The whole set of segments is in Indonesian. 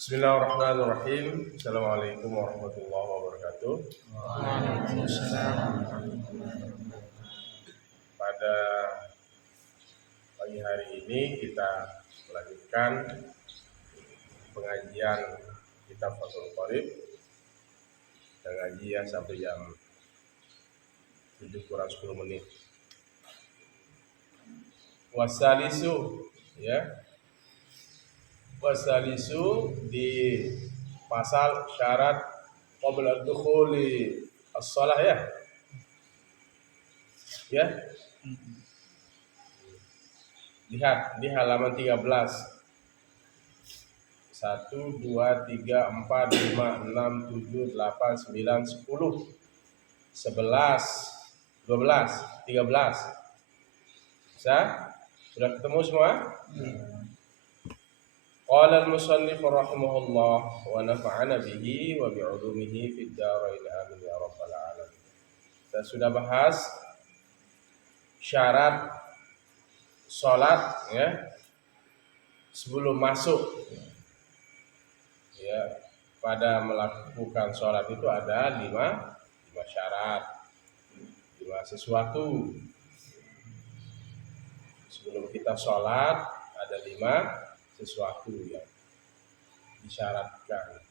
Bismillahirrahmanirrahim. Assalamualaikum warahmatullahi wabarakatuh. Pada pagi hari ini kita melanjutkan pengajian kitab Fathul Qorib dan ngaji ya sampai jam 7 kurang 10 menit. Wasalisu ya. Wasalisu di pasal syarat qabla dukhuli as-shalah ya. Ya. Lihat di halaman 13. 1 2 3 4 5 6 7 8 9 10 11 12 13. Bisa? Sudah ketemu semua? Qala al-musannif rahimahullah wa nafa'ana bihi wa bi'ulumihi fid dharain amin ya rabbal alamin. Kita sudah bahas syarat salat ya sebelum masuk ya. Pada melakukan salat itu ada 5 syarat, 5 sesuatu. Sebelum kita salat ada 5 sesuatu yang disyaratkan.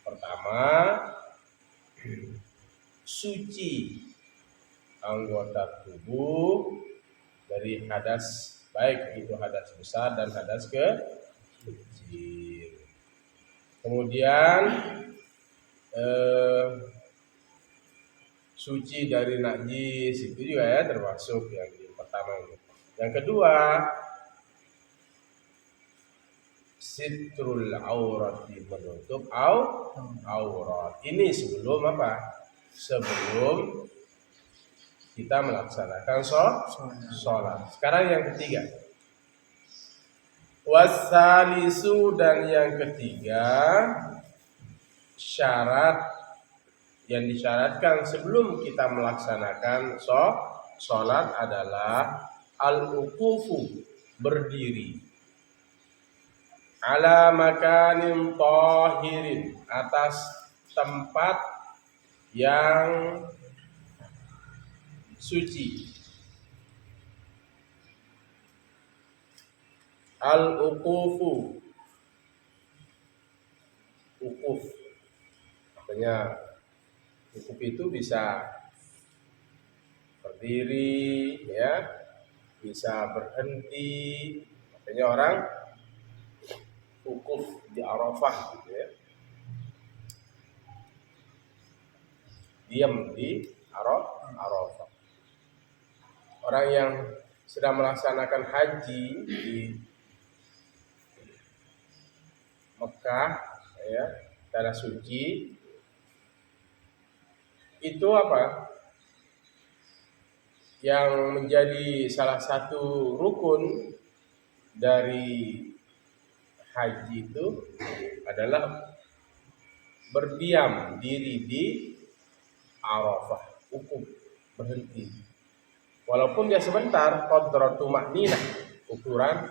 Pertama, suci anggota tubuh dari hadas, baik itu hadas besar dan hadas kecil. Kemudian suci dari najis, itu juga ya termasuk yang pertama ini. Yang kedua, sitrul aurati, menutup aurat. Ini sebelum apa? Sebelum kita melaksanakan sholat. Sekarang yang ketiga, wasalisu, dan yang ketiga syarat yang disyaratkan sebelum kita melaksanakan sholat adalah al-uqufu, berdiri, ala makanin tahirin, atas tempat yang suci. Al-uqufu, uquf artinya uquf itu bisa berdiri ya, bisa berhenti. Makanya orang wukuf di Arafah gitu ya, diam di Arafah. Orang yang sedang melaksanakan haji di Mekah ya, tanah suci, itu apa? Yang menjadi salah satu rukun dari haji itu adalah berdiam diri di Arafah, wukuf, berhenti. Walaupun dia sebentar, qadratu ma'ninah, ukuran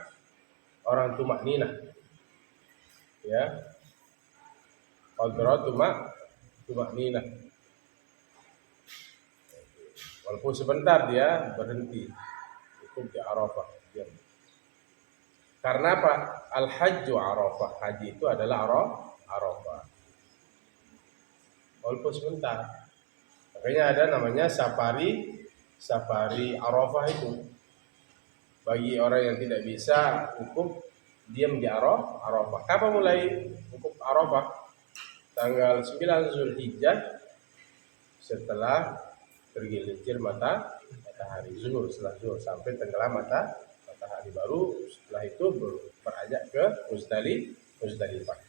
orang tumakninah. Ya. Qadratu ma'ninah. Walaupun sebentar dia berhenti wukuf di Arafah. Karena apa? Al-hajju Arafah, haji itu adalah Arafah. Walaupun sebentar. Makanya ada namanya safari Arafah itu. Bagi orang yang tidak bisa wukuf diam di Arafah. Kapan mulai wukuf Arafah? Tanggal 9 Zulhijjah, setelah tergelincir matahari zuhur, setelah zuhur sampai tenggelam matahari, baru setelah itu beranjak ke Muzdalifah.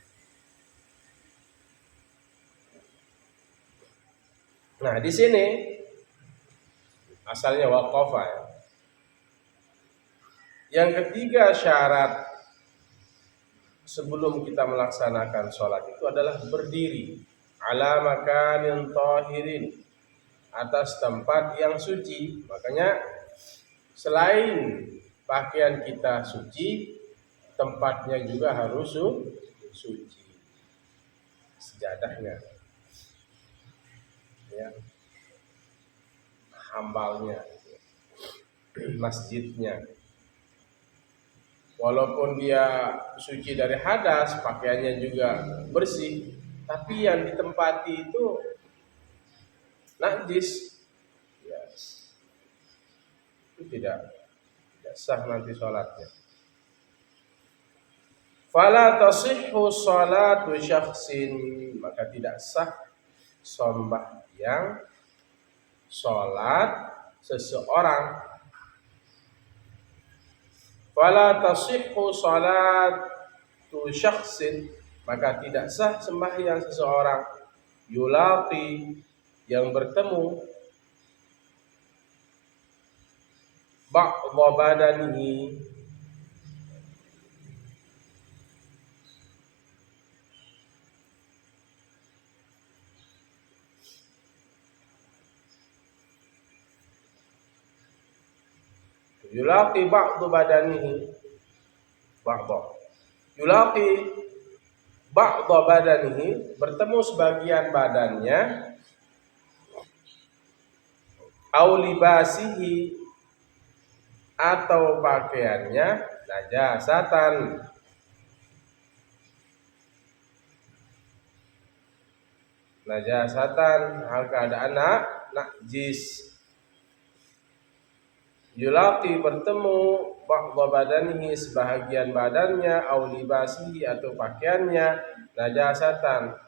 Nah, di sini asalnya waqafa ya. Yang ketiga syarat sebelum kita melaksanakan sholat itu adalah berdiri ala makanin tahirin, atas tempat yang suci. Makanya selain pakaian kita suci, tempatnya juga harus suci, sejadahnya, ya, hambalnya, masjidnya. Walaupun dia suci dari hadas, pakaiannya juga bersih, tapi yang ditempati itu najis, ya, itu tidak sah nanti sholatnya. Fala tasihhu sholatu syakhsin, maka tidak sah sembahyang sholat seseorang. Fala tasihhu sholatu syakhsin, maka tidak sah sembahyang seseorang yulaqi, yang bertemu ba'dha badanihi, yulaqi ba'dha badanihi, ba'dha yulaqi ba'dha badanihi, bertemu sebagian badannya, au libasihi, atau pakaiannya, najasatan, hal keadaan najis. Yulaqi, bertemu, ba'dha badanihi, sebahagian badannya, au libasihi, atau pakaiannya, najasatan,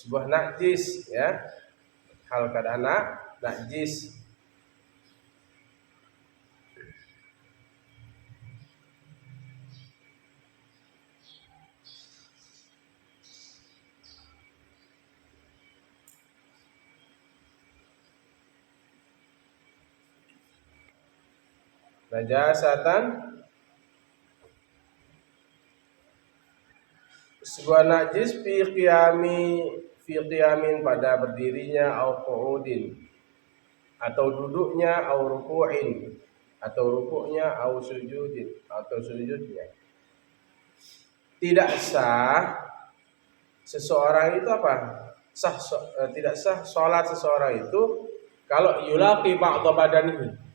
sebuah najis, ya, hal keadaan najis. Najasatan, sebuah najis fi qiyamin, pada berdirinya, au qu'udin, atau duduknya, au ruku'in, atau rukuknya, au sujudin, atau sujudnya. Tidak sah seseorang itu apa? Tidak sah sholat seseorang itu kalau yulaqi ba'dha badanihi,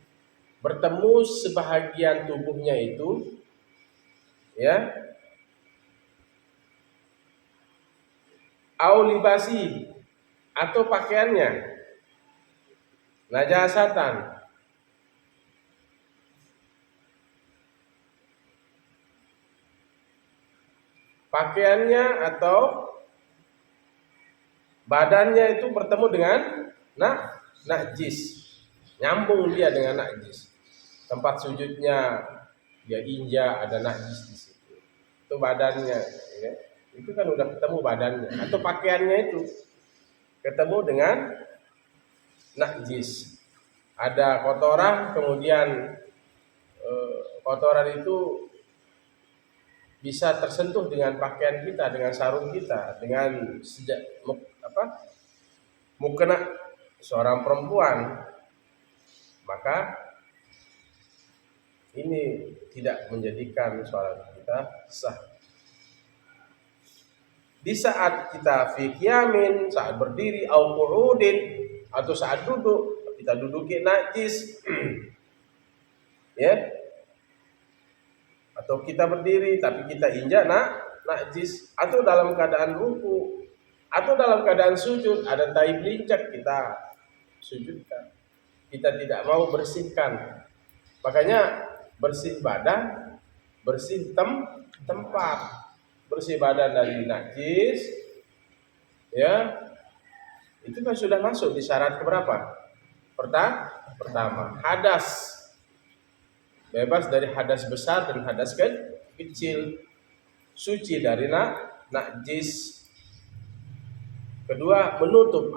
bertemu sebahagian tubuhnya itu, ya, au libasi, atau pakaiannya, najasatan, pakaiannya atau badannya itu bertemu dengan najis, nyambung dia dengan najis. Tempat sujudnya dia injak, ada najis di situ. Itu badannya, ya. Itu kan udah ketemu badannya, atau pakaiannya itu ketemu dengan najis. Ada kotoran, kemudian kotoran itu bisa tersentuh dengan pakaian kita, dengan sarung kita, dengan mukena seorang perempuan, maka ini tidak menjadikan sholat kita sah. Di saat kita fi qiyamin, saat berdiri, au qu'udin, atau saat duduk, kita duduki najis, ya, atau kita berdiri tapi kita injak najis, atau dalam keadaan ruku, atau dalam keadaan sujud ada tai belincak, kita sujudkan, kita tidak mau bersihkan. Makanya bersih badan, bersih tempat, bersih badan dari najis, ya, itu kan sudah masuk di syarat keberapa? Pertama, hadas, bebas dari hadas besar dan hadas kecil, suci dari najis. Kedua, menutup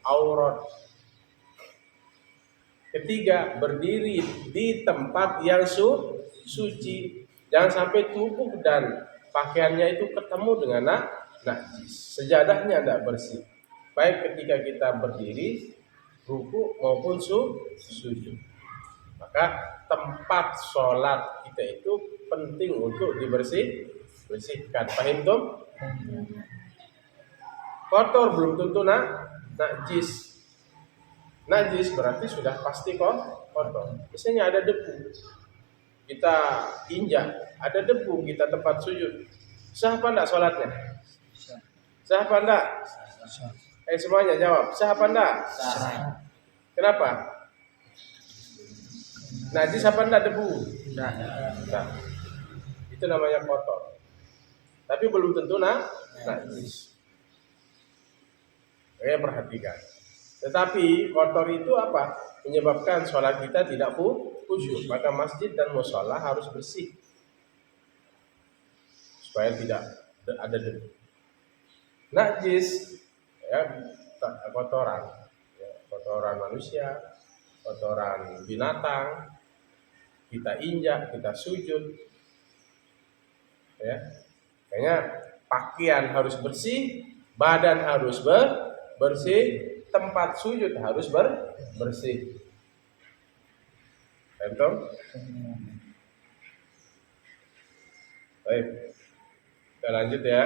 aurat. Ketiga, berdiri di tempat yang suci. Jangan sampai tubuh dan pakaiannya itu ketemu dengan najis. Sejadahnya tidak bersih. Baik ketika kita berdiri, ruku maupun sujud. Maka tempat sholat kita itu penting untuk bersihkan. Paham tuh? Kotor belum tentu najis. Najis berarti sudah pasti kotor. Misalnya ada debu, kita injak, ada debu kita tempat sujud. Sah apa enggak sholatnya? Sah apa enggak? Semuanya jawab, sah apa enggak? Sah. Kenapa? Najis apa enggak debu? Nah, itu namanya kotor. Tapi belum tentu najis. Perhatikan. Tetapi kotor itu apa? Menyebabkan sholat kita tidak khusyuk. Maka masjid dan mushola harus bersih supaya tidak ada debu. Najis, ya, kotoran, ya, kotoran manusia, kotoran binatang, kita injak, kita sujud, ya. Makanya pakaian harus bersih, badan harus bersih, tempat sujud harus bersih. Entong? Baik, kita lanjut ya.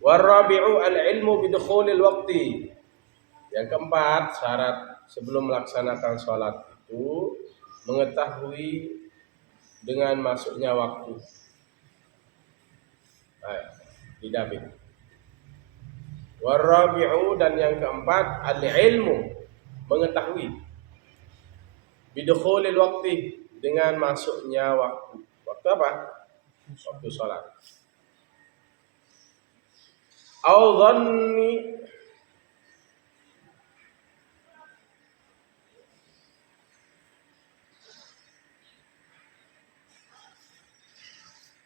Warabi'u al-ilmu bidukhulil waqti. Yang keempat, syarat sebelum melaksanakan sholat itu mengetahui dengan masuknya waktu. Baik, didapat. Warabi'u, dan yang keempat al-ilmu, mengetahui bidukhulil waqti, dengan masuknya waktu. Waktu apa? Waktu sholat. Au dhanni,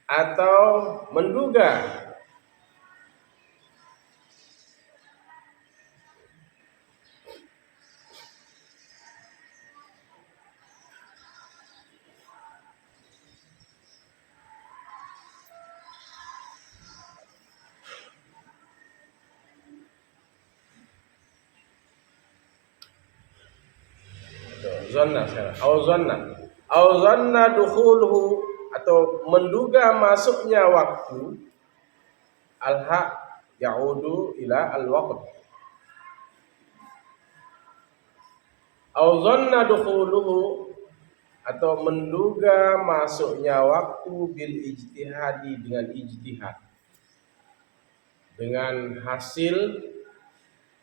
atau menduga, zanna sekarang. Au zanna dukhuluhu, atau menduga masuknya waktu, al-haq ya'udu ila al-waqt. Au zanna dukhuluhu, atau menduga masuknya waktu bil ijtihadi, dengan ijtihad, dengan hasil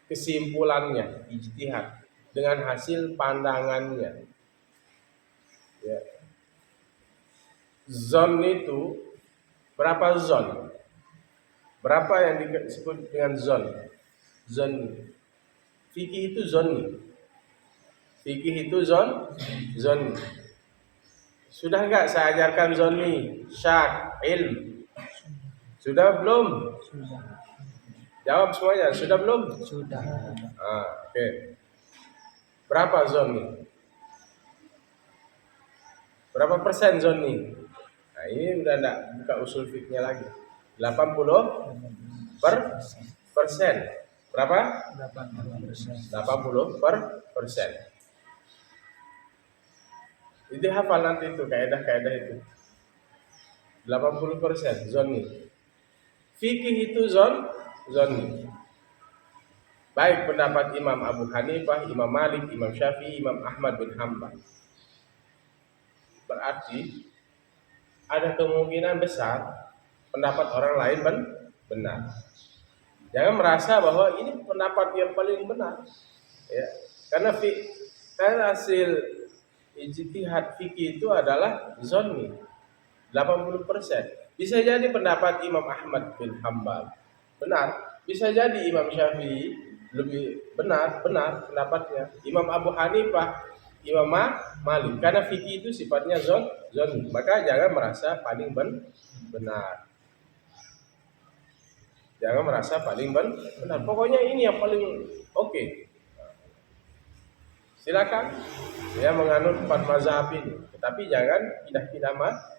kesimpulannya, ijtihad, dengan hasil pandangannya. Ya. Zon itu berapa zon? Berapa yang disebut dengan zon? Zon. Fikih itu zonni. Fikih itu zonni. Sudah enggak saya ajarkan zonni, syak, ilm? Sudah belum? Sudah. Jawab semuanya, sudah belum? Sudah. Oke. Berapa zonni? Berapa persen zonni? Nah, ini udah enggak buka usul fikihnya lagi. 80 persen. Berapa? 80%. Jadi hafal nanti itu kaidah-kaidah itu. 80% zonni. Fikih itu zonni. Baik pendapat Imam Abu Hanifah, Imam Malik, Imam Syafi'i, Imam Ahmad bin Hanbal. Berarti ada kemungkinan besar pendapat orang lain benar. Jangan merasa bahwa ini pendapat yang paling benar, ya. Karena hasil ijtihad fikih itu adalah zonni, 80%. Bisa jadi pendapat Imam Ahmad bin Hanbal benar, bisa jadi Imam Syafi'i lebih benar pendapatnya, Imam Abu Hanifah, Imam Malik. Karena fikih itu sifatnya zonni, maka jangan merasa paling benar. Jangan merasa paling benar. Pokoknya ini yang paling oke. Silakan ya menganut 4 mazhab ini. Tetapi jangan pindah-pindah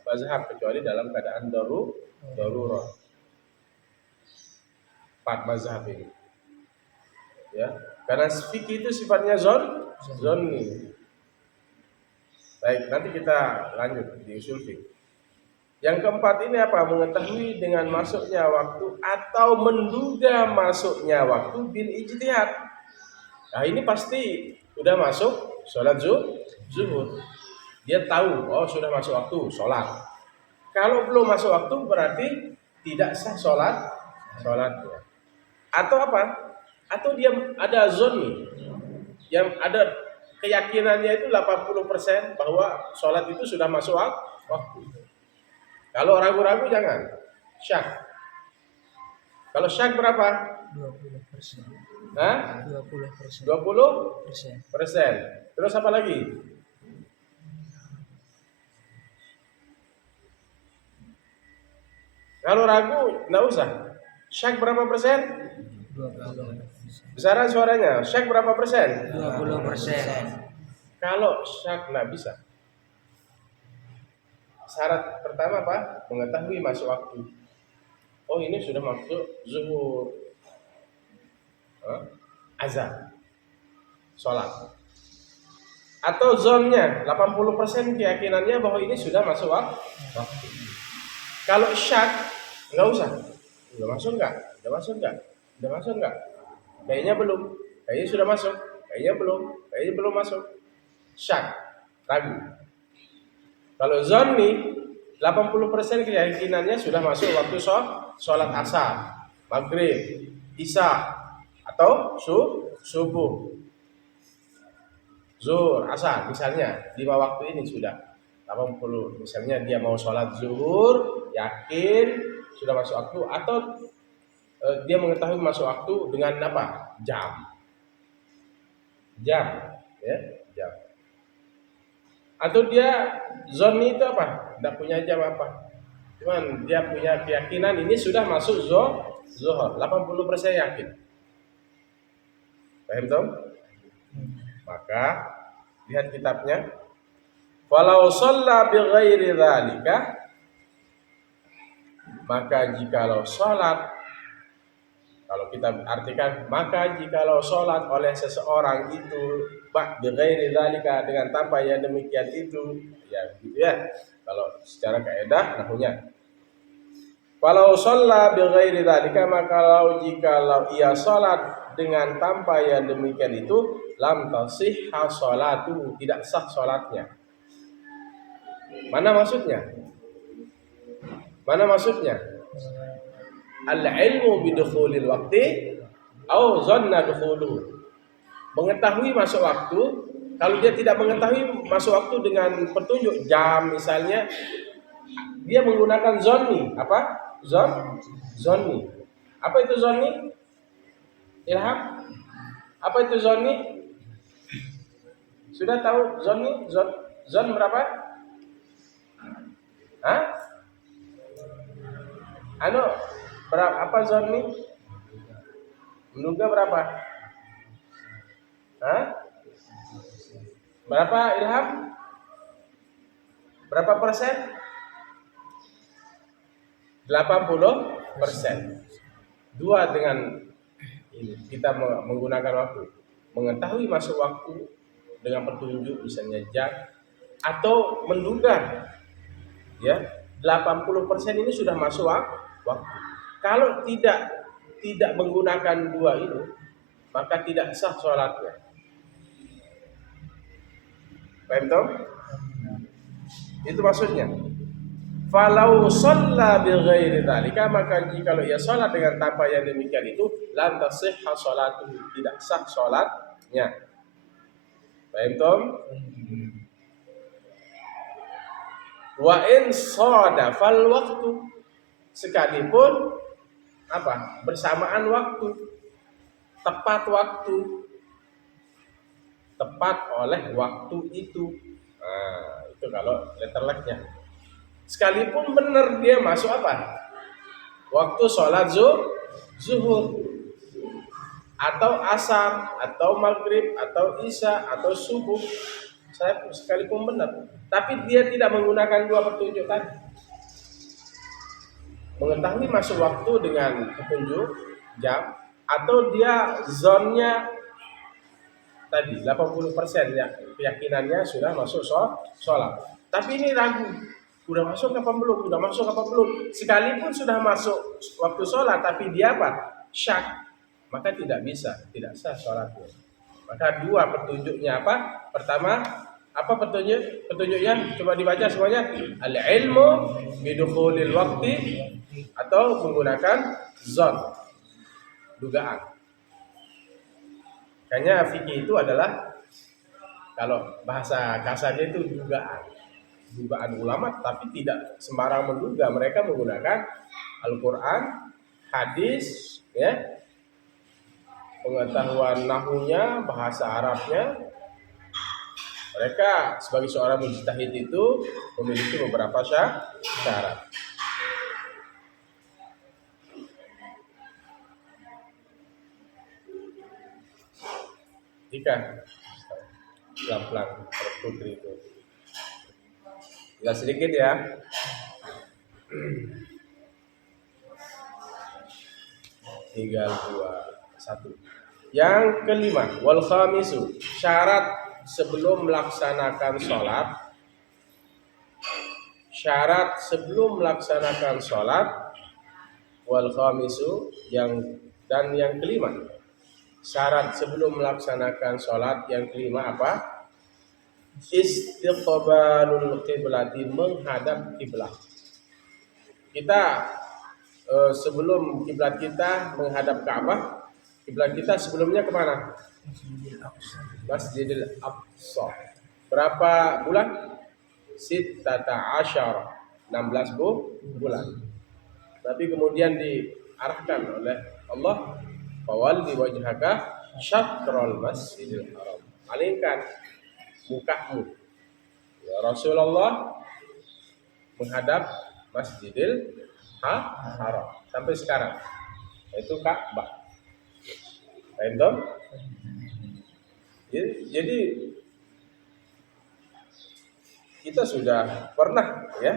mazhab kecuali dalam keadaan darurat. 4 mazhab ini. Ya. Karena fikih itu sifatnya zonni. Baik, nanti kita lanjut di usul fikih. Yang keempat ini apa? Mengetahui dengan masuknya waktu atau menduga masuknya waktu bil ijtihad. Nah, ini pasti sudah masuk sholat zuhur. Dia tahu, oh sudah masuk waktu sholat. Kalau belum masuk waktu berarti tidak sah sholatnya. Atau apa? Atau dia ada zonni yang ada keyakinannya itu 80% bahwa sholat itu sudah masuk waktu. Kalau ragu-ragu jangan syak. Kalau syak berapa? 20%. Hah? 20%. 20%. Terus apa lagi? Kalau ragu enggak usah. Syak berapa persen? 20%. Besaran suaranya. Syak berapa persen? 20%. Kalau syak enggak bisa. Syarat pertama apa? Mengetahui masuk waktu. Oh ini sudah masuk zuhur, azan, sholat. Atau zonnya 80% keyakinannya bahwa ini sudah masuk waktu. Kalau syak nggak usah. Udah masuk nggak? Udah masuk nggak? Udah masuk nggak? Kayaknya belum. Kayaknya sudah masuk. Kayaknya belum. Kayaknya belum masuk. Syak, ragu. Kalau zonni 80% keyakinannya sudah masuk waktu sholat asar, maghrib, isya atau subuh, zuhur, asar misalnya 5 waktu ini sudah 80. Misalnya dia mau sholat zuhur, yakin sudah masuk waktu atau dia mengetahui masuk waktu dengan apa? Jam, ya, jam. Atau dia zonni itu apa? Tidak punya jam apa? Cuman dia punya keyakinan ini sudah masuk zuhur, 80% yakin. Paham toh? Maka lihat kitabnya. Walau shalla bi ghairi dzalika, maka jikalau salat, kalau kita artikan maka jikalau salat oleh seseorang itu bi ghairi dzalika dengan tanpa yang demikian itu, ya gitu ya. Kalau secara kaidah nahwunya. Walau shalla bi ghairi dzalika, maka jikalau ia salat dengan tanpa yang demikian itu, lam tasihha sholatu, tidak sah salatnya. Mana maksudnya? Mana maksudnya? Al-ilmu bidukhulil waqti au zanna dukhuluhu. Mengetahui masuk waktu, kalau dia tidak mengetahui masuk waktu dengan petunjuk jam misalnya, dia menggunakan zonni. Apa? Zonni. Apa itu zonni? Ilham? Apa itu zonni? Sudah tahu zonni? Zon berapa? Hah? Berapa apa zonni? Menduga berapa? Hah? Berapa Ilham? Berapa persen? 80%. Dua dengan ini kita menggunakan waktu, mengetahui masuk waktu dengan petunjuk misalnya jam atau menduga ya 80% ini sudah masuk waktu. Kalau tidak menggunakan dua itu, maka tidak sah sholatnya. Paham toh? Itu maksudnya. Falau shalla bi ghairi dzalika, maka jikalau ia salat dengan tanpa yang demikian itu, lam tasihha sholatu, tidak sah salatnya. Paham toh? Wa in sadafal waktu, sekalipun apa? Bersamaan waktu, tepat oleh waktu itu. Nah, itu kalau letter luck-nya. Sekalipun benar dia masuk apa? Waktu sholat zuhur atau asar atau maghrib atau isya atau subuh, saya sekalipun benar, tapi dia tidak menggunakan dua petunjuk tadi. Mengetahui masuk waktu dengan petunjuk jam, atau dia zonnya tadi 80% ya keyakinannya sudah masuk sholat. Tapi ini ragu, udah masuk apa belum? Udah masuk apa belum? Sekalipun sudah masuk waktu sholat, tapi dia apa? Syak, maka tidak bisa, tidak sah sholatnya. Maka dua petunjuknya apa? Pertama, apa petunjuknya? Coba dibaca semuanya. Al-ilmu bidukhulil waqti, atau menggunakan zon, dugaan. Kayaknya fikih itu adalah, kalau bahasa kasarnya itu dugaan ulama, tapi tidak sembarang menduga. Mereka menggunakan Al-Quran, hadis, ya, pengetahuan nahwunya, bahasa Arabnya. Mereka sebagai seorang mujtahid itu memiliki beberapa syarat. Jika pelan-pelan putri itu tinggal sedikit ya. Tinggal 2, 1. Yang kelima, wal khamisu, syarat sebelum melaksanakan sholat. Syarat sebelum melaksanakan sholat, wal khamisu, yang kelima. Syarat sebelum melaksanakan sholat yang kelima apa? Istiqbalul qiblati, menghadap kiblat. Kita sebelum kiblat kita menghadap Ka'bah, kiblat kita sebelumnya kemana? Masjidil Aqsa. Berapa bulan? Sittata asyara, 16 bulan. Tapi kemudian diarahkan oleh Allah, fawalli wajhaka syatrul masjidil haram, palingkan mukamu ya Rasulullah menghadap Masjidil Haram sampai sekarang, itu Ka'bah. Paham? Jadi kita sudah pernah ya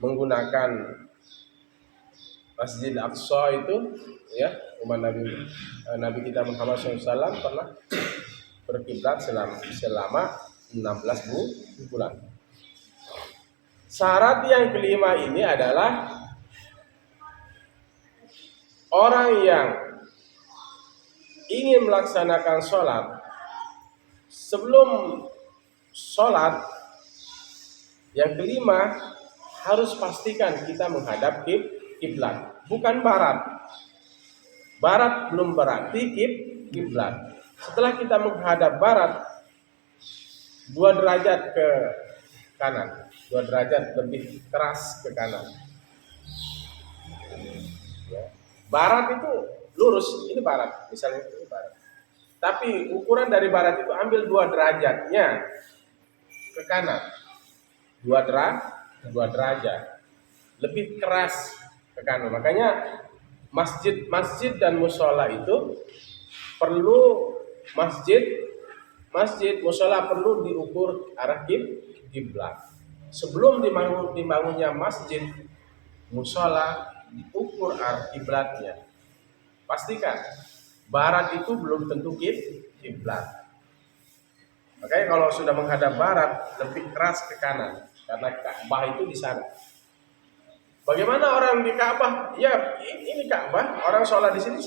menggunakan Masjid Aqsa itu ya, umat Nabi kita Muhammad SAW pernah berkiblat selama 16 bulan. Syarat yang kelima ini adalah orang yang ingin melaksanakan sholat, sebelum sholat yang kelima harus pastikan kita menghadap kiblat, bukan barat. Barat belum berarti kiblat. Setelah kita menghadap barat 2 derajat ke kanan, 2 derajat lebih keras ke kanan. Barat itu lurus, ini barat, misalnya ini barat. Tapi ukuran dari barat itu ambil 2 derajatnya ke kanan, 2 derajat lebih keras ke kanan. Makanya masjid dan musola itu perlu masjid musola perlu diukur arah kiblat. Sebelum dibangunnya masjid musola, diukur arah kiblatnya. Pastikan barat itu belum tentu kiblat. Makanya kalau sudah menghadap barat lebih keras ke kanan, karena Ka'bah itu di sana. Bagaimana orang di Ka'bah? Ya ini Ka'bah, orang sholat di sini.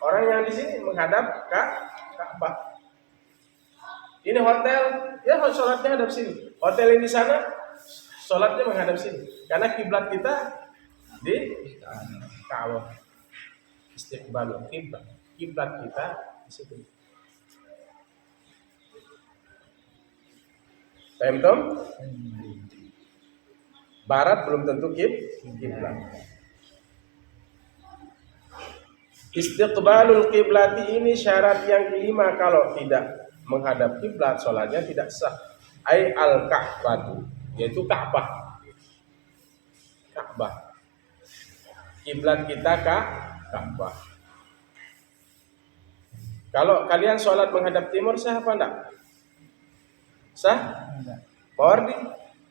Orang yang di sini menghadap Ka'bah. Ini hotel, ya sholatnya hadap sini. Hotel yang di sana, sholatnya menghadap sini. Karena kiblat kita di Ka'bah. Istiqbalul kiblat. Kiblat kita di situ. Paham? Barat belum tentu kiblat. Istiqbalul kiblati ini syarat yang kelima, kalau tidak menghadap kiblat sholatnya tidak sah. Ai al-Ka'bah, yaitu Ka'bah. Ka'bah. Kiblat kita Ka'bah. Kalau kalian sholat menghadap timur sah apa enggak? Sah? Mawardi?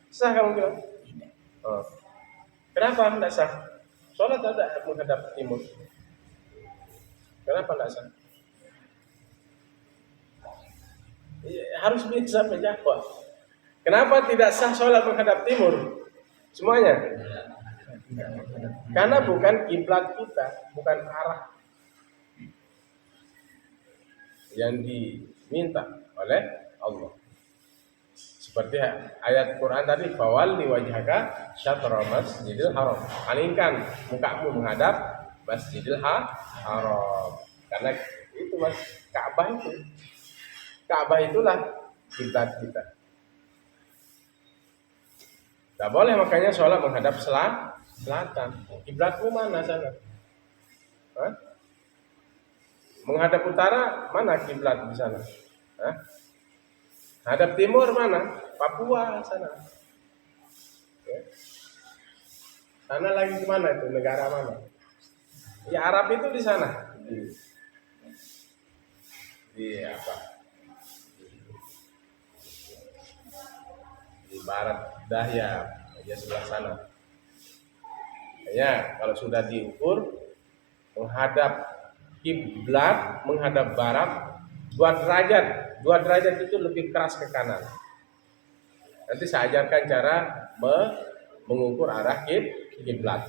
Sah kamu bilang? Oh. Kenapa enggak sah? Sholat ada menghadap timur. Kenapa enggak sah? harus bisa menjawab. Kenapa tidak sah sholat menghadap timur? Semuanya. Tidak menghadap. Karena bukan kiblat kita, bukan arah yang diminta oleh Allah. Seperti ayat Quran tadi, fawalli wajhaka syatral masjidil haram. Palingkan mukamu menghadap Masjidil Haram. Karena itu Mas, Ka'bah itu. Ka'bah itulah kiblat kita. Tidak boleh makanya sholat menghadap selatan. Kiblatmu mana sana? Hah? Menghadap utara mana kiblat di sana? Hah? Hadap timur mana? Papua sana. Ya. Sana lagi kemana itu? Negara mana? Ya Arab itu di sana. Di apa? Di barat daya, ya sebelah sana. Ya, kalau sudah diukur menghadap kiblat, menghadap barat 2 derajat itu lebih keras ke kanan. Nanti saya ajarkan cara mengukur arah kiblat.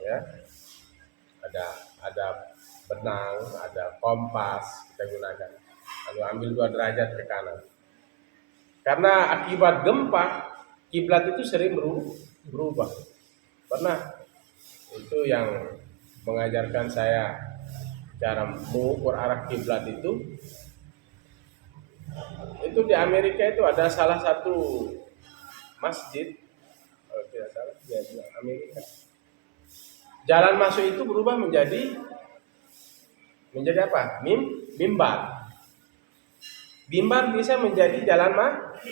Ya, ada benang, ada kompas kita gunakan. Lalu ambil 2 derajat ke kanan. Karena akibat gempa, kiblat itu sering berubah. Pernah itu yang mengajarkan saya cara mengukur arah kiblat itu di Amerika itu ada salah satu masjid, kalau tidak salah di Amerika. Jalan masuk itu berubah menjadi apa? Mimbar. Mimbar bisa menjadi jalan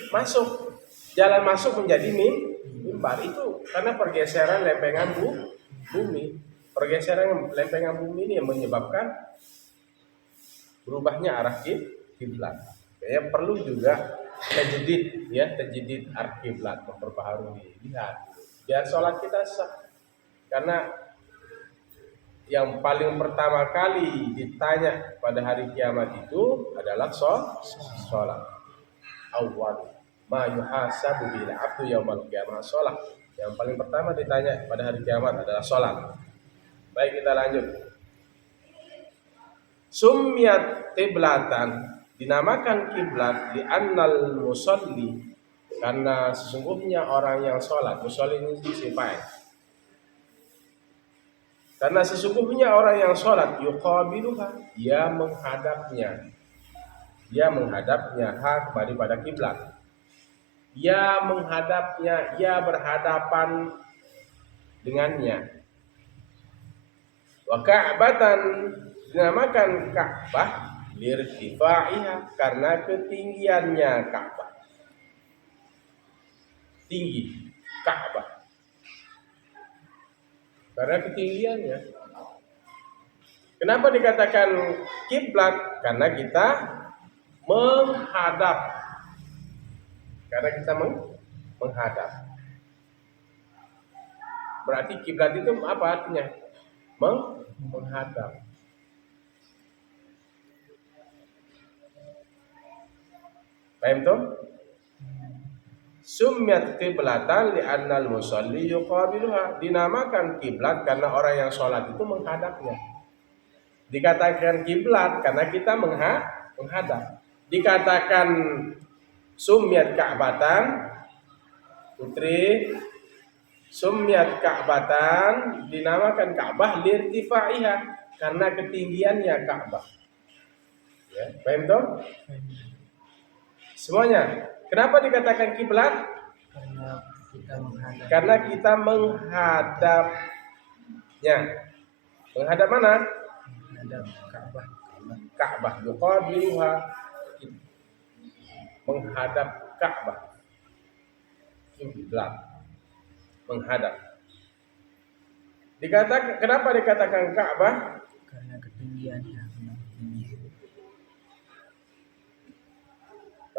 masuk. Jalan masuk menjadi mimbar itu karena pergeseran lempengan bumi. Pergeseran lempengan bumi ini yang menyebabkan berubahnya arah kiblat. Ya perlu juga tajdid arah kiblat, memperbaharui, lihat biar sholat kita sah. Karena yang paling pertama kali ditanya pada hari kiamat itu adalah sholat. Awwal ma yuhasabu bil 'abdu yaumal qiyamah sholat. Yang paling pertama ditanya pada hari kiamat adalah sholat. Baik, kita lanjut. Summiyat qiblatan, dinamakan kiblat di annal musalli, karena sesungguhnya orang yang sholat, musalli ini sifat. Karena sesungguhnya orang yang sholat yuqabiluha, dia menghadapnya kembali pada kiblat. Dia menghadapnya, ia berhadapan dengannya. Wa ka'batan, dinamakan Ka'bah lirtifaiha, karena ketinggiannya Ka'bah. Tinggi Ka'bah karena ketinggiannya. Kenapa dikatakan kiblat? Karena kita menghadap. Menghadap. Berarti kiblat itu apa artinya? Menghadap. Paham tuh? Summiyat qiblatan li'annal musalli yuqabiluha, dinamakan kiblat karena orang yang sholat itu menghadapnya. Dikatakan kiblat karena kita menghadap. Dikatakan summiyat ka'batan, putri, summiyat ka'batan, dinamakan Ka'bah lirtifaiha, karena ketinggiannya Ka'bah. Ya, paham toh? Semuanya. Kenapa dikatakan kiblat? Karena kita menghadapnya. Menghadap mana? Menghadap Ka'bah. Ka'bah. Yuqabiluha, menghadap Ka'bah. Kiblat. Menghadap. Kenapa dikatakan Ka'bah? Karena ketinggiannya.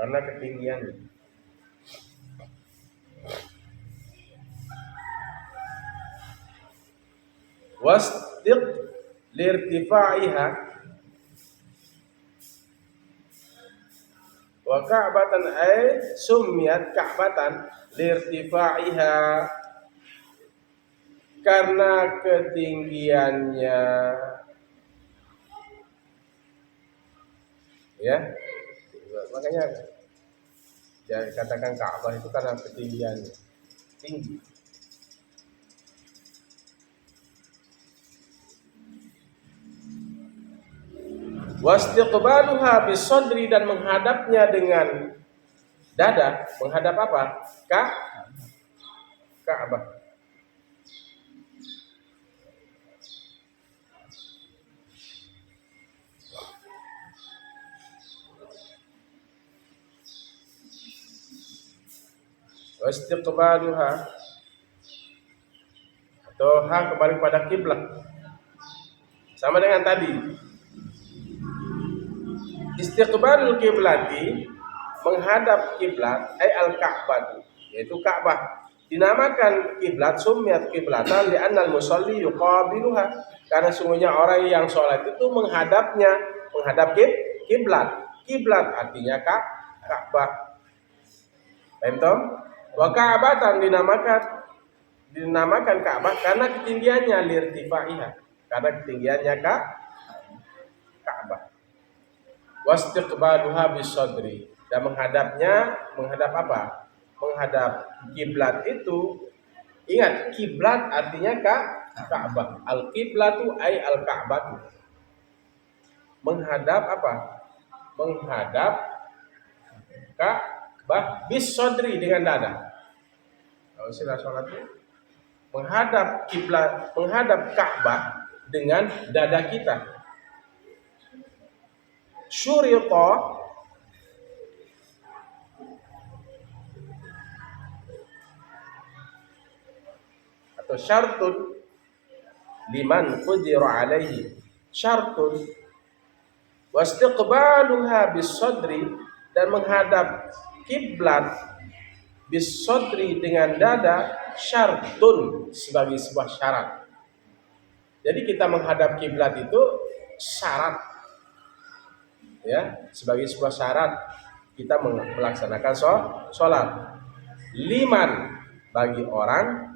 Karena ketinggiannya. Wasdiq lirtifaiha wa ka'batan ay summiyat ka'batan lirtifaiha karena ketinggiannya, ya. Makanya ya katakan Ka'bah itu karena ketinggiannya tinggi. Wastiqbaluha bisadri dan menghadapnya dengan dada, menghadap apa? Ka'bah. Wastiqbaluha atau ha kembali pada kiblat. Sama dengan tadi. Istiqbalul kiblati menghadap kiblat ay al-Ka'bah, yaitu Ka'bah. Dinamakan kiblat summiyat kiblatan li'anna al-musalli yuqabiluha, karena sungguhnya orang yang sholat itu menghadap kiblat. Kiblat artinya Ka'bah. Paham? Wa Ka'batan dinamakan Ka'bah karena ketinggiannya lirtifaiha, karena ketinggiannya Ka'bah. Wastiqbaluha bisadri dan menghadap apa? Menghadap kiblat itu, ingat kiblat artinya Ka'bah. Al-kiblatu ay al-Ka'bah. Menghadap apa? Menghadap Ka'bah bisadri dengan dada. Kalau sila sholat itu menghadap kiblat, menghadap Ka'bah dengan dada kita. Syurita atau syartun liman qudira alaihi, syartun wastiqbaluha bisadri dan menghadap kiblat bisadri dengan dada syartun sebagai sebuah syarat. Jadi kita menghadap kiblat itu syarat, ya, sebagai sebuah syarat kita melaksanakan sholat. Liman bagi orang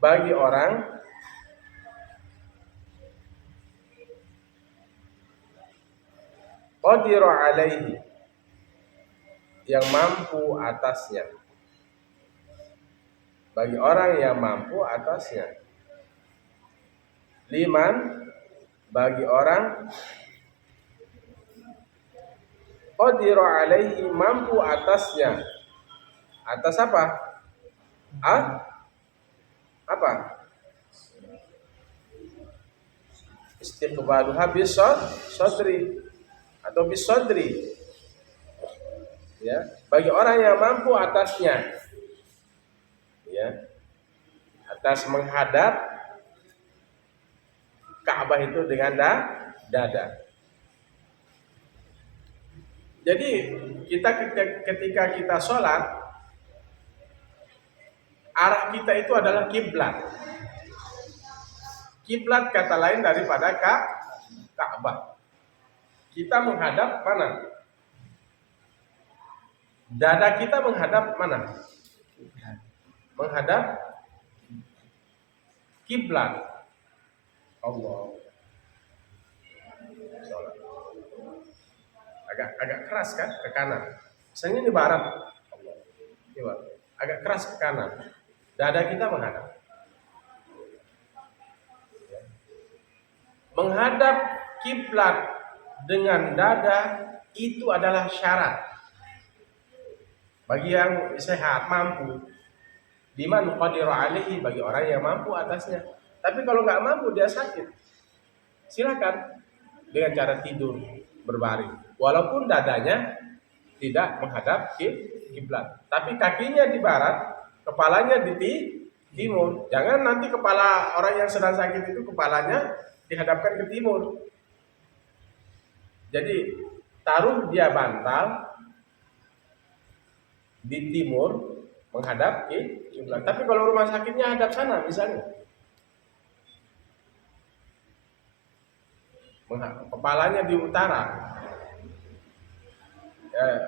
bagi orang qadiru alaihi yang mampu atasnya, bagi orang yang mampu atasnya. Liman bagi orang qadiru alaihi mampu atasnya. Atas apa? Apa? Istiqbaluha bisadri atau bisadri, ya, bagi orang yang mampu atasnya, ya, atas menghadap Ka'bah itu dengan dada. Jadi ketika kita sholat, arah kita itu adalah kiblat. Kiblat kata lain daripada Ka'bah. Kita menghadap mana? Dada kita menghadap mana? Menghadap kiblat. Allah. Agak keras kan ke kanan. Misalnya di barat. Allah. Coba. Agak keras ke kanan. Dada kita menghadap. Menghadap kiblat dengan dada itu adalah syarat bagi yang sehat, mampu. Liman qadira alaihi bagi orang yang mampu atasnya. Tapi kalau nggak mampu, dia sakit, silakan dengan cara tidur, berbaring. Walaupun dadanya tidak menghadap kiblat, tapi kakinya di barat, kepalanya di timur. Jangan nanti kepala orang yang sedang sakit itu kepalanya dihadapkan ke timur. Jadi taruh dia bantal di timur menghadap kiblat. Tapi kalau rumah sakitnya hadap sana misalnya, kepalanya di utara,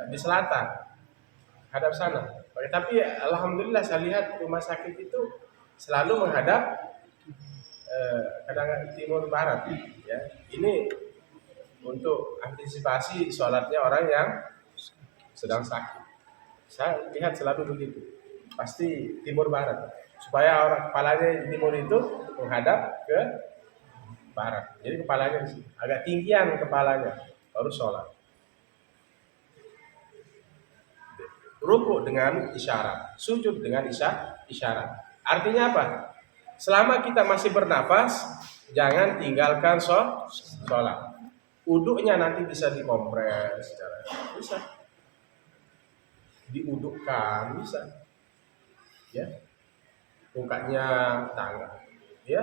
di selatan, hadap sana. Tapi alhamdulillah saya lihat rumah sakit itu selalu menghadap kadang timur barat. Ya, ini untuk antisipasi sholatnya orang yang sedang sakit. Saya lihat selalu begitu, pasti timur barat, supaya orang kepalanya di timur itu menghadap ke barat. Jadi kepalanya di sini, agak tinggian kepalanya, baru sholat. Rukuk dengan isyarat, sujud dengan isyarat. Artinya apa? Selama kita masih bernafas, jangan tinggalkan sholat. Uduknya nanti bisa dikompres, bisa diudukkan, bisa. Ya, mukanya, tangannya,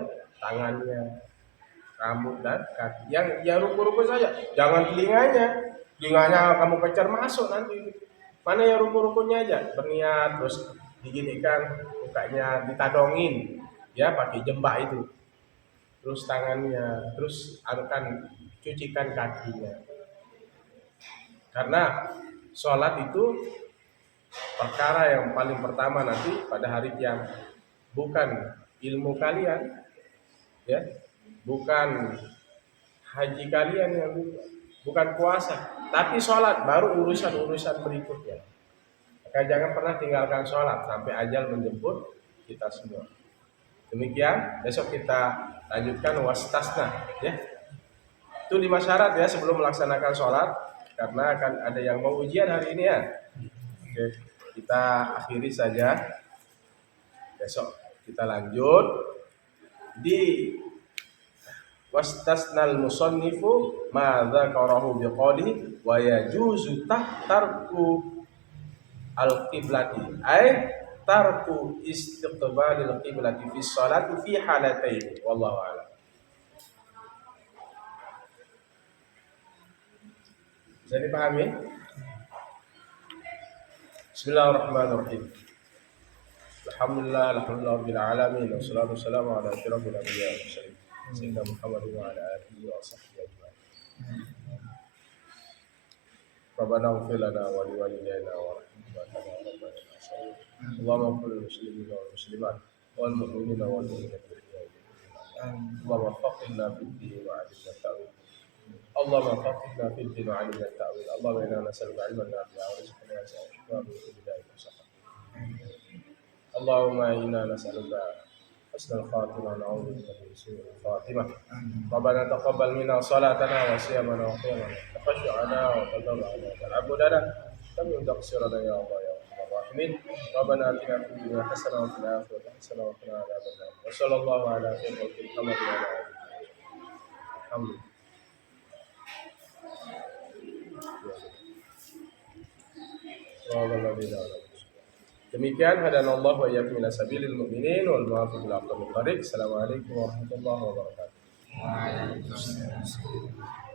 rambut dan kaki. Yang ruku-ruku saja, jangan telinganya. Telinganya kamu kejar masuk nanti. Mana yang ruku-rukunya aja, berniat terus diginikan, mukanya ditadongin, ya pakai jembak itu. Terus tangannya, terus akan cucikan kakinya. Karena sholat itu perkara yang paling pertama nanti pada hari kiamat. Bukan ilmu kalian, ya, bukan haji kalian yang bukan puasa, tapi sholat baru urusan-urusan berikutnya. Maka jangan pernah tinggalkan sholat sampai ajal menjemput kita semua. Demikian, besok kita lanjutkan wastasna, ya. Itu 5 syarat ya sebelum melaksanakan sholat, karena akan ada yang mau ujian hari ini ya. Oke, kita akhiri saja. Besok kita lanjut di wastasnal musannifu ma dzakarahu biqalihi wa yajuzu tarku al-qiblati ay tarku istiqbalil qiblati fi sholati fi halatayn wallahu a'lam. Bisa dipahami? Bismillahirrahmanirrahim. Alhamdulillah rabbil alamin wassalatu wassalamu ala asyrafil anbiya'i wal mursalin sayyidina Muhammad wa ala alihi wa sahbihi ajma'in. Rabbana ighfir lana wa li walidayna wa rahmatana wa rabbana nas'aluka Allahumma ighfir lil muslimina wal muslimat wal mu'minina wal mu'minat Allahumma faqihna fid din wa 'allimna ta'wil. Allahumma faqihna fid din wa 'allimna ta'wil. Allahumma inna nas'aluka 'ilman nafi'an wa rizqan wasi'an wa shifaan min kulli da'in wa saqam. Allahumma inna nas'aluka husnal khatimah wa na'udzu bika min su'il khatimah. Rabbana taqabbal minna salatana wa siyamana wa qiyamana wa khushu'ana wa tadarru'ana wa ta'abbudana kama taqsirana ya Allah ya Arhamar Rahimin. Rabbana atina fid dunya hasanah wa fil akhirati hasanah wa qina adzabannar. Wa sallallahu ala sayyidina Muhammad wa ala alihi. Alhamdulillah. Demikian hadanallahu wa iyyakum ila sabilil mu'minin wal muwaffiq ila aqwamit thariq. Assalamualaikum warahmatullahi wabarakatuh. Waalaikumsalam.